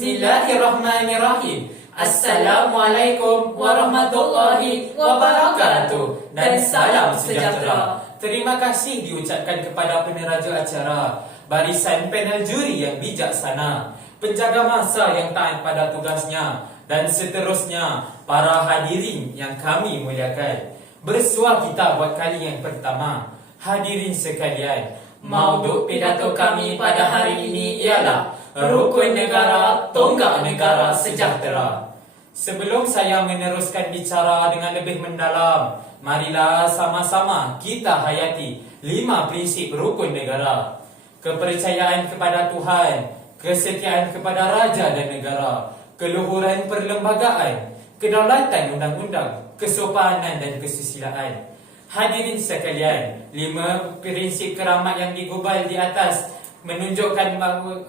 Bismillahirrahmanirrahim. Assalamualaikum warahmatullahi wabarakatuh dan salam sejahtera. Terima kasih diucapkan kepada peneraja acara, barisan panel juri yang bijaksana, penjaga masa yang taat pada tugasnya, dan seterusnya para hadirin yang kami muliakan. Bersua kita buat kali yang pertama. Hadirin sekalian, mauduk pidato kami pada hari ini ialah Rukun Negara, Tonggak Negara Sejahtera. Sebelum saya meneruskan bicara dengan lebih mendalam, marilah sama-sama kita hayati 5 prinsip rukun negara. Kepercayaan kepada Tuhan, kesetiaan kepada raja dan negara, keluhuran perlembagaan, kedaulatan undang-undang, kesopanan dan kesusilaan. Hadirin sekalian, 5 prinsip keramat yang digubal di atas menunjukkan bahawa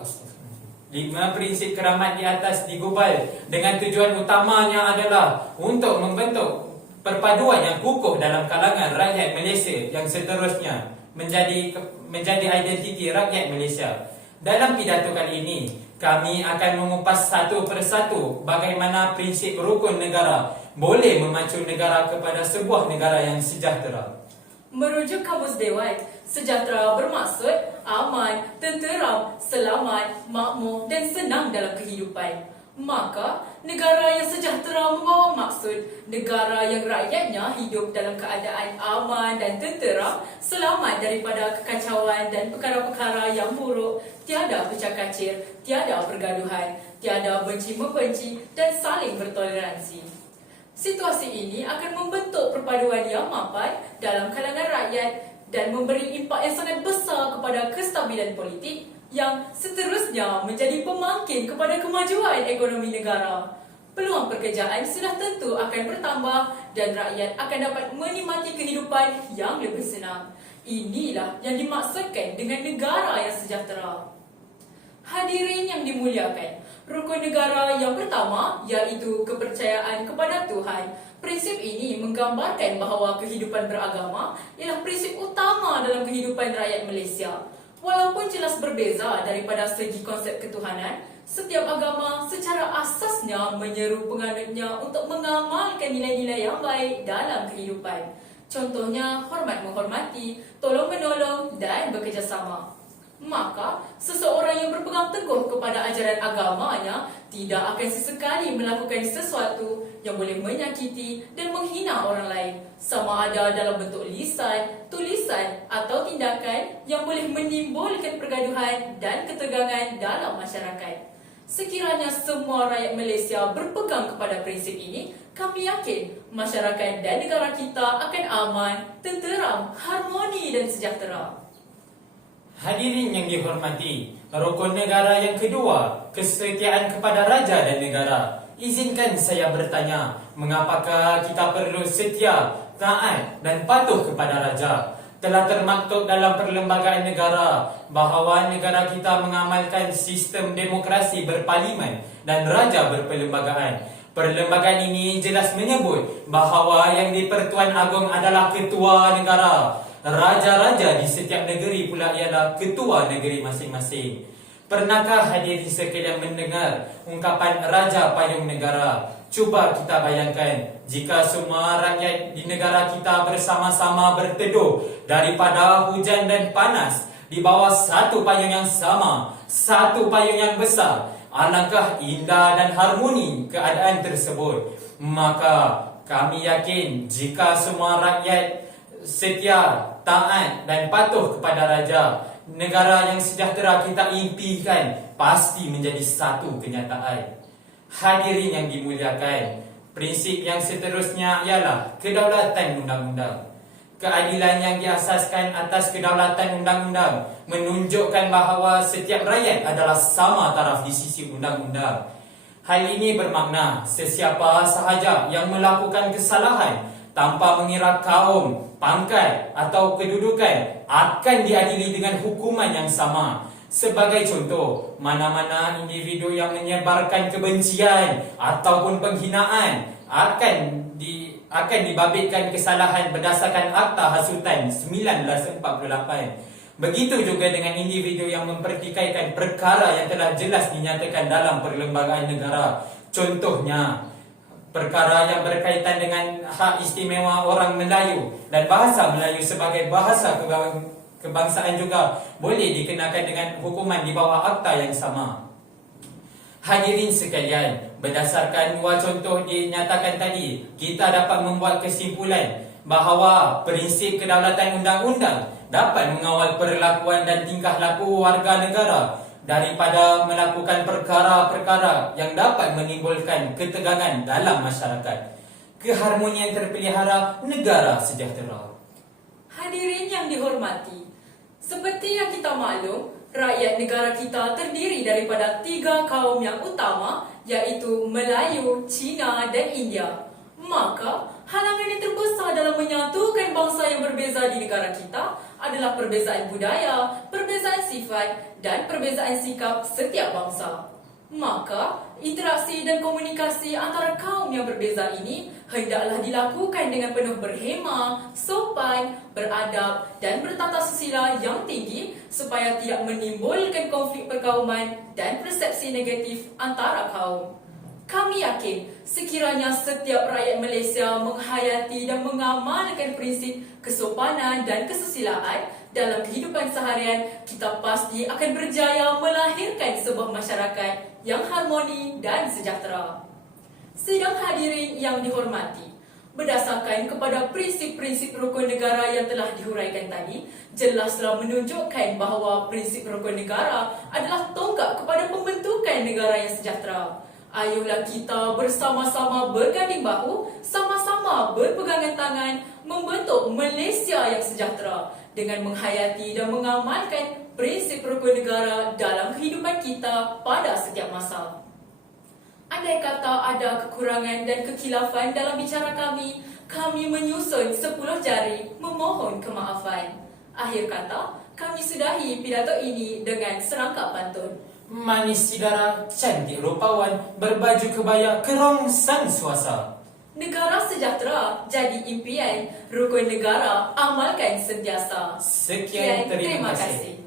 5 prinsip keramat di atas digubal dengan tujuan utamanya adalah untuk membentuk perpaduan yang kukuh dalam kalangan rakyat Malaysia yang seterusnya menjadi identiti rakyat Malaysia. Dalam pidato kali ini, kami akan mengupas satu persatu bagaimana prinsip rukun negara boleh memacu negara kepada sebuah negara yang sejahtera. Merujuk Kamus Dewan, sejahtera bermaksud aman, tenteram, selamat, makmur dan senang dalam kehidupan. Maka, negara yang sejahtera membawa maksud negara yang rakyatnya hidup dalam keadaan aman dan tenteram, selamat daripada kekacauan dan perkara-perkara yang buruk, tiada pecah kacir, tiada pergaduhan, tiada benci-membenci dan saling bertoleransi. Situasi ini akan membentuk perpaduan yang mapan dalam kalangan rakyat dan memberi impak yang sangat besar kepada kestabilan politik yang seterusnya menjadi pemangkin kepada kemajuan ekonomi negara. Peluang pekerjaan sudah tentu akan bertambah dan rakyat akan dapat menikmati kehidupan yang lebih senang. Inilah yang dimaksudkan dengan negara yang sejahtera. Hadirin yang dimuliakan, rukun negara yang pertama iaitu kepercayaan kepada Tuhan. Prinsip ini menggambarkan bahawa kehidupan beragama ialah prinsip utama dalam kehidupan rakyat Malaysia. Walaupun jelas berbeza daripada segi konsep ketuhanan, setiap agama secara asasnya menyeru penganutnya untuk mengamalkan nilai-nilai yang baik dalam kehidupan. Contohnya, hormat menghormati, tolong menolong dan bekerjasama. Maka, seseorang yang berpegang teguh kepada ajaran agamanya tidak akan sesekali melakukan sesuatu yang boleh menyakiti dan menghina orang lain, sama ada dalam bentuk lisan, tulisan atau tindakan yang boleh menimbulkan pergaduhan dan ketegangan dalam masyarakat. Sekiranya semua rakyat Malaysia berpegang kepada prinsip ini, kami yakin masyarakat dan negara kita akan aman, tenteram, harmoni dan sejahtera. Hadirin yang dihormati, rukun negara yang kedua, kesetiaan kepada raja dan negara. Izinkan saya bertanya, mengapakah kita perlu setia, taat dan patuh kepada raja? Telah termaktub dalam perlembagaan negara bahawa negara kita mengamalkan sistem demokrasi berparlimen dan raja berperlembagaan. Perlembagaan ini jelas menyebut bahawa yang di-Pertuan Agong adalah ketua negara. Raja-raja di setiap negeri pula ialah ketua negeri masing-masing. Pernahkah hadirin sekalian mendengar ungkapan Raja Payung Negara? Cuba kita bayangkan jika semua rakyat di negara kita bersama-sama berteduh daripada hujan dan panas di bawah satu payung yang sama, satu payung yang besar. Alangkah indah dan harmoni keadaan tersebut. Maka kami yakin jika semua rakyat setia, taat dan patuh kepada raja, negara yang sejahtera kita impikan pasti menjadi satu kenyataan. Hadirin yang dimuliakan, prinsip yang seterusnya ialah kedaulatan undang-undang. Keadilan yang diasaskan atas kedaulatan undang-undang menunjukkan bahawa setiap rakyat adalah sama taraf di sisi undang-undang. Hal ini bermakna sesiapa sahaja yang melakukan kesalahan tanpa mengira kaum, pangkat atau kedudukan akan diadili dengan hukuman yang sama. Sebagai contoh, mana-mana individu yang menyebarkan kebencian ataupun penghinaan akan dibabitkan kesalahan berdasarkan Akta Hasutan 1948. Begitu juga dengan individu yang mempertikaikan perkara yang telah jelas dinyatakan dalam perlembagaan negara. Contohnya, perkara yang berkaitan dengan hak istimewa orang Melayu dan bahasa Melayu sebagai bahasa kebangsaan juga boleh dikenakan dengan hukuman di bawah akta yang sama. Hadirin sekalian, berdasarkan dua contoh dinyatakan tadi, kita dapat membuat kesimpulan bahawa prinsip kedaulatan undang-undang dapat mengawal perlakuan dan tingkah laku warga negara daripada melakukan perkara-perkara yang dapat menimbulkan ketegangan dalam masyarakat. Keharmonian terpelihara, negara sejahtera. Hadirin yang dihormati, seperti yang kita maklum, rakyat negara kita terdiri daripada 3 kaum yang utama, iaitu Melayu, Cina dan India. Maka, halangan yang terbesar dalam menyatukan bangsa yang berbeza di negara kita adalah perbezaan budaya, perbezaan sifat dan perbezaan sikap setiap bangsa. Maka, interaksi dan komunikasi antara kaum yang berbeza ini hendaklah dilakukan dengan penuh berhema, sopan, beradab dan bertata susila yang tinggi supaya tidak menimbulkan konflik perkauman dan persepsi negatif antara kaum. Kami yakin sekiranya setiap rakyat Malaysia menghayati dan mengamalkan prinsip kesopanan dan kesusilaan dalam kehidupan seharian, kita pasti akan berjaya melahirkan sebuah masyarakat yang harmoni dan sejahtera. Sidang hadirin yang dihormati, berdasarkan kepada prinsip-prinsip rukun negara yang telah dihuraikan tadi, jelaslah menunjukkan bahawa prinsip rukun negara adalah tonggak kepada pembentukan negara yang sejahtera. Ayolah kita bersama-sama berganding bahu, sama-sama berpegangan tangan, membentuk Malaysia yang sejahtera dengan menghayati dan mengamalkan prinsip rukun negara dalam kehidupan kita pada setiap masa. Andai kata ada kekurangan dan kekhilafan dalam bicara kami menyusun 10 jari memohon kemaafan. Akhir kata, kami sudahi pidato ini dengan serangkap pantun. Manis sidara, cantik rupawan, berbaju kebaya, kerongsang suasa. Negara sejahtera jadi impian, rukun negara amalkan sentiasa. Sekian, terima kasih.